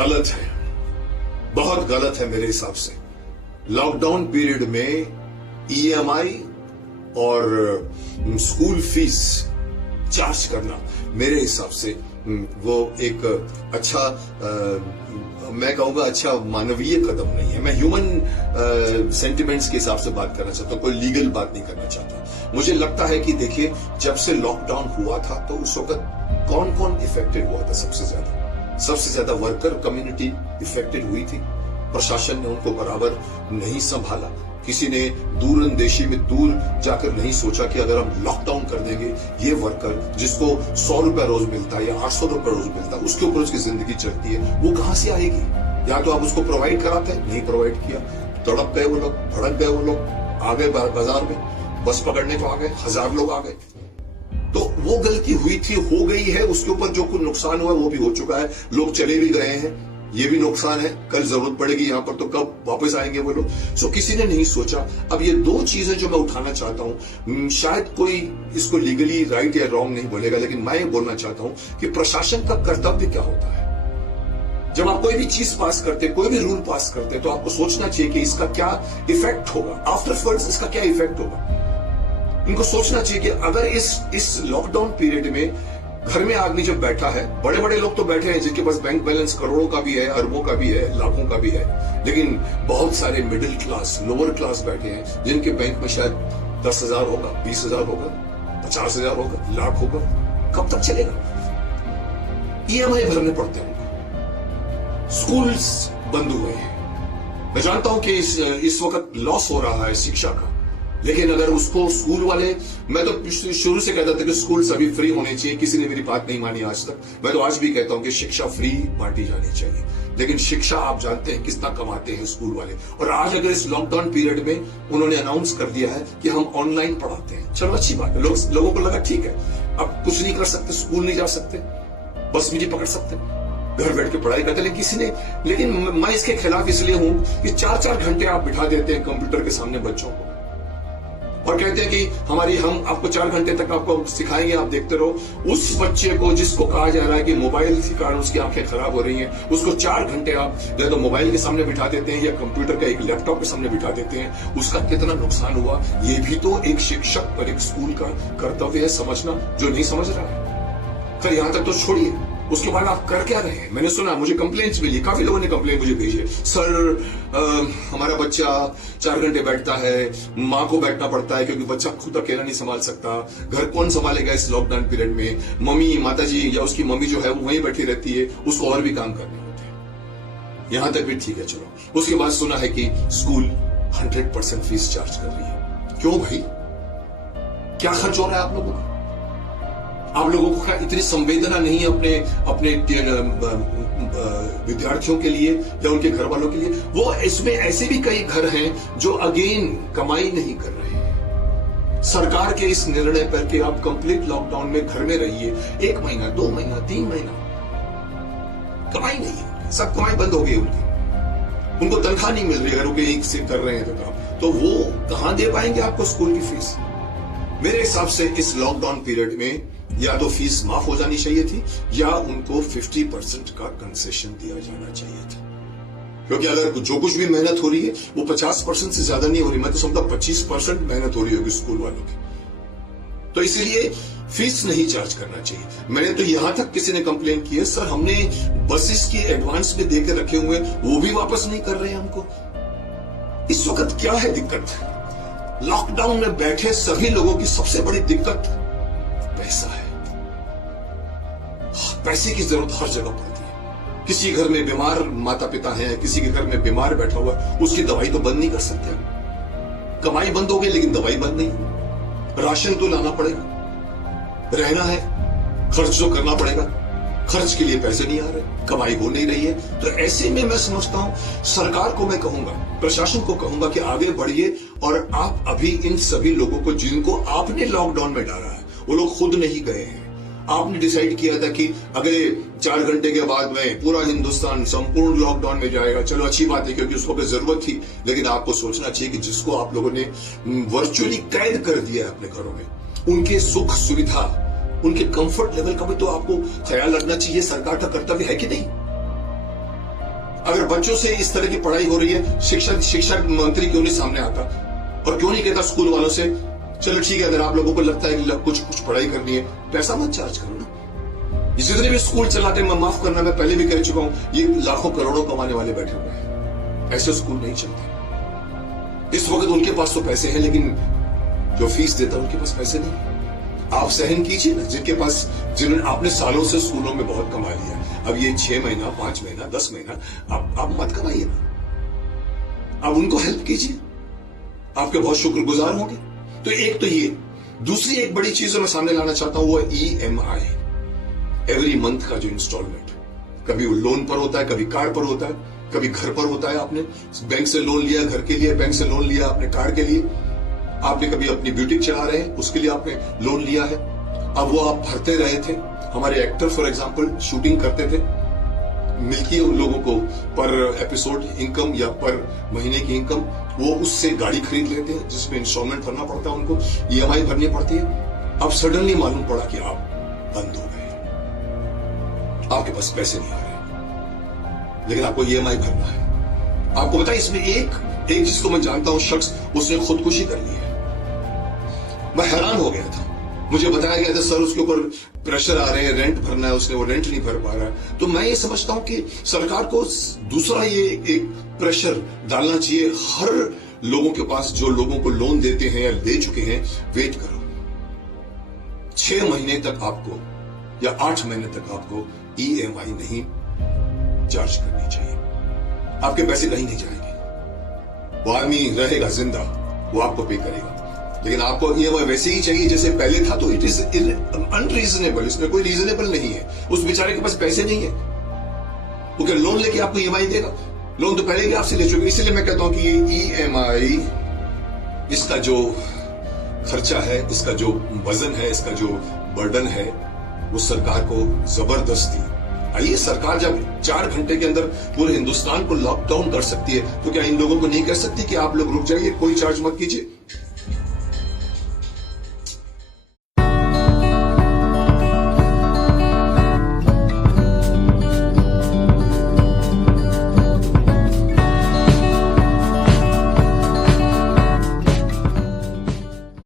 गलत है, बहुत गलत है मेरे हिसाब से। लॉकडाउन पीरियड में ईएमआई और स्कूल फीस चार्ज करना मेरे हिसाब से वो एक अच्छा मैं कहूंगा अच्छा मानवीय कदम नहीं है। मैं ह्यूमन सेंटिमेंट्स के हिसाब से बात करना चाहता हूं, कोई लीगल बात नहीं करना चाहता। मुझे लगता है कि देखिए, जब से लॉकडाउन हुआ था तो उस वक्त कौन कौन इफेक्टेड हुआ था? सबसे ज्यादा वर्कर कम्युनिटी इफेक्टेड हुई थी। प्रशासन ने उनको बराबर नहीं संभाला। किसी ने दूर अंदेशी में दूर जाकर नहीं सोचा कि अगर हम लॉकडाउन कर देंगे, ये वर्कर जिसको 100 रुपए रोज मिलता है या 800 रुपए रोज मिलता है, उसके ऊपर उसकी जिंदगी चलती है, वो कहां से आएगी? या तो आप उसको प्रोवाइड कराते हैं, नहीं प्रोवाइड किया, तड़प गए वो लोग, भड़क गए वो लोग, आ गए बाजार में, बस पकड़ने को आ गए, 1000 लोग आ गए। तो वो गलती हुई थी, हो गई है, उसके ऊपर जो कुछ नुकसान हुआ वो भी हो चुका है। लोग चले भी गए हैं, ये भी नुकसान है। कल जरूरत पड़ेगी यहां पर तो कब वापस आएंगे वो लोग? सो किसी ने नहीं सोचा। अब ये दो चीजें जो मैं उठाना चाहता हूं, शायद कोई इसको लीगली राइट या रॉन्ग नहीं बोलेगा, लेकिन मैं ये बोलना चाहता हूं कि प्रशासन का कर्तव्य क्या होता है। जब आप कोई भी चीज पास करते, कोई भी रूल पास करते, तो आपको सोचना चाहिए कि इसका क्या इफेक्ट होगा, आफ्टरवर्ड्स इसका क्या इफेक्ट होगा। इनको सोचना चाहिए कि अगर इस लॉकडाउन पीरियड में घर में आदमी जब बैठा है, बड़े बड़े लोग तो बैठे हैं जिनके पास बैंक बैलेंस करोड़ों का भी है, अरबों का भी है, लाखों का भी है, लेकिन बहुत सारे मिडिल क्लास, लोअर क्लास बैठे हैं जिनके बैंक में शायद 10,000 होगा, 20,000 होगा, 50,000 होगा, लाख होगा। कब तक चलेगा? ईएमआई भरने पड़ते हैं, स्कूल्स बंद हुए हैं। मैं जानता हूं कि इस वक्त लॉस हो रहा है शिक्षा का, लेकिन अगर उसको स्कूल वाले, मैं तो शुरू से कहता था कि स्कूल सभी फ्री होने चाहिए, किसी ने मेरी बात नहीं मानी आज तक। मैं तो आज भी कहता हूं कि शिक्षा फ्री बांटी जानी चाहिए, लेकिन शिक्षा आप जानते हैं कितना कमाते हैं स्कूल वाले। और आज अगर इस लॉकडाउन पीरियड में उन्होंने अनाउंस कर दिया है कि हम ऑनलाइन पढ़ाते हैं, चलो अच्छी बात है। लोगों को लगा ठीक है, अब कुछ नहीं कर सकते, स्कूल नहीं जा सकते, बस भी नहीं पकड़ सकते, घर बैठ के पढ़ाई करते, लेकिन मैं इसके खिलाफ इसलिए हूं कि 4-4 घंटे आप बिठा देते हैं कंप्यूटर के सामने बच्चों को और कहते हैं कि हम आपको 4 घंटे तक आपको सिखाएंगे, आप देखते रहो। उस बच्चे को जिसको कहा जा रहा है कि मोबाइल के कारण उसकी आंखें खराब हो रही हैं, उसको 4 घंटे आप या तो मोबाइल के सामने बिठा देते हैं या कंप्यूटर का एक लैपटॉप के सामने बिठा देते हैं। उसका कितना नुकसान हुआ, ये भी तो एक शिक्षक और एक स्कूल का कर्तव्य है समझना, जो नहीं समझ रहा है। फिर यहां तक तो छोड़िए, उसके बाद आप कर क्या रहे हैं? मैंने सुना, मुझे कंप्लेंट्स मिली, काफी लोगों ने कंप्लेंट मुझे भेजी है, सर हमारा बच्चा 4 घंटे बैठता है, माँ को बैठना पड़ता है क्योंकि बच्चा खुद अकेला नहीं संभाल सकता, घर कौन संभालेगा इस लॉकडाउन पीरियड में? मम्मी, माताजी या उसकी मम्मी जो है वो वहीं बैठी रहती है, उसको और भी काम करने होते हैं। यहां तक भी ठीक है, चलो। उसके बाद सुना है कि स्कूल 100% फीस चार्ज कर रही है। क्यों भाई, क्या खर्च हो रहा है आप लोगों का? आप लोगों को क्या इतनी संवेदना नहीं है अपने विद्यार्थियों के लिए या उनके घर वालों के लिए? वो इसमें ऐसे भी कई घर हैं जो अगेन कमाई नहीं कर रहे हैं। सरकार के इस निर्णय पर कि आप कंप्लीट लॉकडाउन में घर में रहिए, 1 महीना, 2 महीना, 3 महीना, कमाई नहीं है, सब कमाई बंद हो गई उनकी, उनको तनख्वाह नहीं मिल रही अगर वो एक से कर रहे हैं तो काम, तो वो कहां दे पाएंगे आपको स्कूल की फीस? मेरे हिसाब से इस लॉकडाउन पीरियड में या तो फीस माफ हो जानी चाहिए थी या उनको 50% का कंसेशन दिया जाना चाहिए था, क्योंकि अगर जो कुछ भी मेहनत हो रही है वो 50% से ज्यादा नहीं हो रही। मैं तो समझता 25% मेहनत हो रही होगी स्कूल वालों की, तो इसीलिए फीस नहीं चार्ज करना चाहिए। मैंने तो यहां तक किसी ने कंप्लेन की है, सर हमने बसेस की एडवांस में देकर रखे हुए, वो भी वापस नहीं कर रहे हैं हमको। इस वक्त क्या है दिक्कत? लॉकडाउन में बैठे सभी लोगों की सबसे बड़ी दिक्कत पैसा है। पैसे की जरूरत हर जगह पड़ती है। किसी घर में बीमार माता पिता हैं, किसी के घर में बीमार बैठा हुआ, उसकी दवाई तो बंद नहीं कर सकते। कमाई बंद हो गई लेकिन दवाई बंद नहीं। राशन तो लाना पड़ेगा, रहना है, खर्च तो करना पड़ेगा, खर्च के लिए पैसे नहीं आ रहे, कमाई हो नहीं रही है। तो ऐसे में मैं समझता हूं सरकार को मैं कहूंगा, प्रशासन को कहूंगा कि आगे बढ़िए और आप अभी इन सभी लोगों को जिनको आपने लॉकडाउन में डाला है, वो लोग खुद नहीं गए हैं। आपने डिसाइड किया था कि अगले 4 घंटे के बाद में पूरा हिंदुस्तान संपूर्ण लॉकडाउन में जाएगा। चलो अच्छी बात है क्योंकि उसको जरूरत थी, लेकिन आपको सोचना चाहिए कि जिसको आप लोगों ने वर्चुअली कैद कर दिया है अपने घरों में, उनके सुख सुविधा, उनके कंफर्ट लेवल का भी तो आपको ख्याल रखना चाहिए। सरकार का कर्तव्य है कि नहीं? अगर बच्चों से इस तरह की पढ़ाई हो रही है, शिक्षा मंत्री क्यों नहीं सामने आता और क्यों नहीं कहता स्कूल वालों से चलो ठीक है, अगर आप लोगों को लगता है कि कुछ पढ़ाई करनी है, पैसा मत चार्ज करो ना। जितने भी स्कूल चलाते हैं, माफ करना, मैं पहले भी कह चुका हूं, ये लाखों करोड़ों कमाने वाले बैठे हुए हैं, ऐसे स्कूल नहीं चलते। इस वक्त उनके पास तो पैसे हैं, लेकिन जो फीस देता है उनके पास पैसे नहीं। आप सहन कीजिए ना, जिन्होंने आपने सालों से स्कूलों में बहुत कमा लिया, अब ये 6 महीना 5 महीना 10 महीना आप मत कमाइए ना, आप उनको हेल्प कीजिए, आपके बहुत शुक्रगुजार होंगे। तो एक तो ये, दूसरी एक बड़ी चीज जो मैं सामने लाना चाहता हूं वो है EMI, एवरी मंथ का जो इंस्टॉलमेंट, कभी वो लोन पर होता है, कभी कार पर होता है, कभी घर पर होता है। आपने बैंक से लोन लिया घर के लिए, बैंक से लोन लिया अपने कार के लिए, आपने कभी अपनी ब्यूटिक चला रहे हैं उसके लिए आपने लोन लिया है, अब वो आप भरते रहे थे। हमारे एक्टर फॉर एग्जांपल शूटिंग करते थे, मिलती है उन लोगों को पर एपिसोड इनकम या पर महीने की इनकम, वो उससे गाड़ी खरीद लेते हैं जिसमें इंस्टॉलमेंट भरना पड़ता है, उनको EMI भरनी पड़ती है। अब सडनली मालूम पड़ा कि आप बंद हो गए, आपके पास पैसे नहीं आ रहे, लेकिन आपको EMI भरना है। आपको बताया इसमें एक जिसको मैं जानता हूं शख्स, उसने खुदकुशी कर ली है। मैं हैरान हो गया था, मुझे बताया गया था सर उसके ऊपर प्रेशर आ रहे हैं, रेंट भरना है, उसने वो रेंट नहीं भर पा रहा है। तो मैं ये समझता हूं कि सरकार को दूसरा ये एक प्रेशर डालना चाहिए हर लोगों के पास जो लोगों को लोन देते हैं या दे चुके हैं, वेट करो 6 महीने तक आपको या 8 महीने तक आपको EMI नहीं चार्ज करनी चाहिए, आपके पैसे कहीं नहीं जाएंगे, वो आदमी रहेगा जिंदा, वो आपको पे करेगा, लेकिन आपको EMI वैसे ही चाहिए जैसे पहले था। तो इट इज अनरीजनेबल, इसमें कोई रीजनेबल नहीं है। उस बेचारे के पास पैसे नहीं है, वो क्या लोन लेके आपको EMI देगा? लोन तो पहले भी आपसे ले चुके। इसलिए मैं कहता हूं कि ये EMI, इसका जो खर्चा है, इसका जो वजन है, इसका जो बर्डन है, वो सरकार को जबरदस्ती। आइए, सरकार जब 4 घंटे के अंदर पूरे हिंदुस्तान को लॉकडाउन कर सकती है, तो क्या इन लोगों को नहीं कह सकती कि आप लोग रुक जाइए, कोई चार्ज मत कीजिए?